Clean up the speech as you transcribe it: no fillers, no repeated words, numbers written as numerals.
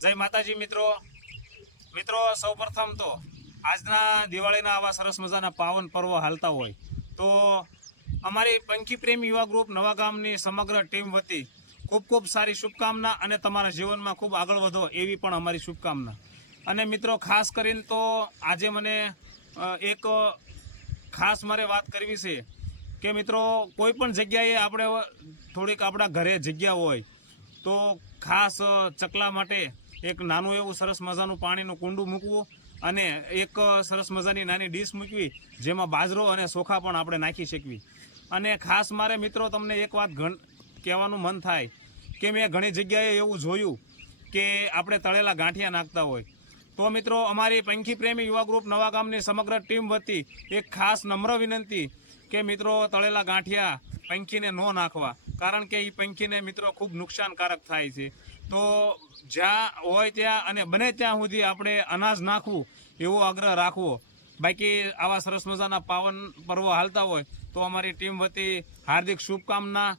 જય માતાજી મિત્રો સૌપ્રથમ તો આજના દિવાળીના આવા સરસ મજાના પાવન પર્વ હાલતા હોય તો અમારી પંખી પ્રેમી યુવા ગ્રુપ નવા ગામની સમગ્ર ટીમ વતી ખૂબ ખૂબ સારી શુભકામના અને તમારા જીવનમાં ખૂબ આગળ વધો એવી પણ અમારી શુભકામના। અને મિત્રો ખાસ કરીને તો આજે મને એક ખાસ મારે વાત કરવી છે કે મિત્રો કોઈ પણ જગ્યાએ આપણે થોડીક આપણા ઘરે જગ્યા હોય તો ખાસ ચકલા માટે એક નાનું એવું સરસ મજાનું પાણીનું કુંડું મૂકવું અને એક સરસ મજાની નાની ડીશ મૂકવી જેમાં બાજરો અને ચોખા પણ આપણે નાખી શકવી। અને ખાસ મારે મિત્રો તમને એક વાત કહેવાનું મન થાય કે મેં ઘણી જગ્યાએ એવું જોયું કે આપણે તળેલા ગાંઠિયા નાખતા હોય તો મિત્રો અમારી પંખી પ્રેમી યુવા ગ્રુપ નવા ગામની સમગ્ર ટીમ વતી એક ખાસ નમ્ર વિનંતી કે મિત્રો તળેલા ગાંઠિયા પંખીને ન નાખવા, કારણ કે એ પંખીને મિત્રો ખૂબ નુકસાનકારક થાય છે। તો જ્યાં હોય ત્યાં અને બને ત્યાં સુધી આપણે અનાજ નાખવું એવો આગ્રહ રાખવો। બાકી આવા સરસ મજાના પાવન પર્વ હાલતા હોય તો અમારી ટીમ વતી હાર્દિક શુભકામના